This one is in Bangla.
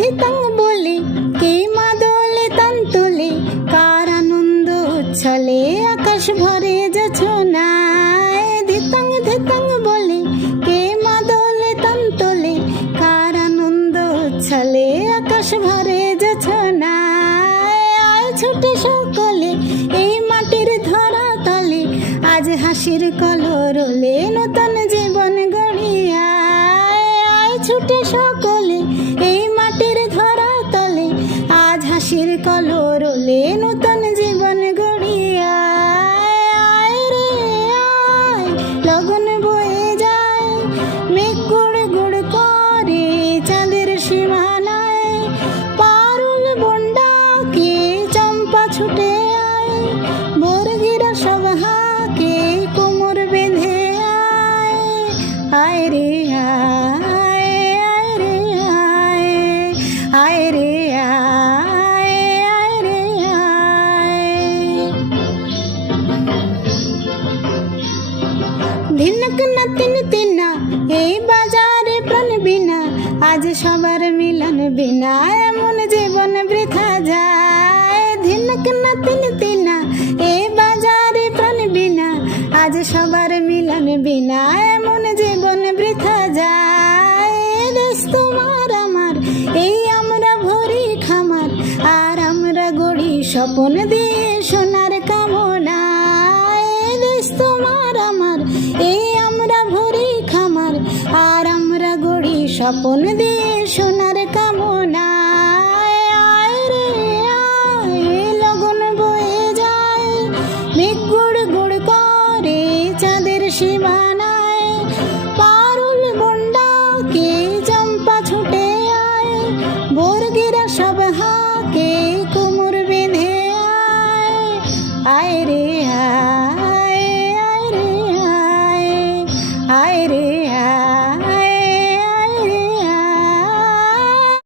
ধিতাং বলে কে মাদলে তান্তলে, কার আনন্দ উচ্ছলে আকাশ ভরে জোছনায়। ধিতাং ধিতাং বলে কে মাদলে তান্তলে, কার আনন্দ উচ্ছলে আকাশ ভরে জোছনায়। আয় ছুটে সকলে এই মাটির ধরা তলে, আজ হাসির কলরলে নতুন জীবন গড়িয়া। আয় ছুটে সকলে এই মাটির ধরা তলে, আজ হাসির কলরলে নতুন জীবন গড়িয়া। আয় রে আয়, লগন বয়ে যায়, মেঘ গুড় গুড় করে চাঁদের সীমানায়। পারুল বন্ডাকে চম্পা ছুটে আয়, বর্গিরা সব হাকে কোমর বেঁধে আয়। আয় রে আয়, আয় রে আয়, আয় রে আয়, আয় রে আয়। ধিনক না তিন তিনা এই বাজারে প্রাণ বিনা, আজ সবার মিলন বিনা এমন জীবন বৃথা যায়। ধিনক না তিন তিনা এই বাজারে প্রাণ বিনা, আজ সবার মিলন বিনা এমন জীবন বৃথা যায়। দেশ তোমার আমার এই আমরা ভরি খামার, আর আমরা গড়ি স্বপন দিয়ে সোনার কামনায়। দেশ তোমার আমার এই আমরা ভরি খামার, আর আমরা গড়ি স্বপন দিয়ে সোনার কামনায়। আয় রে আয়, লগন বয়ে যায়, মেঘ গুড় গুড় করে চাঁদের সীমা।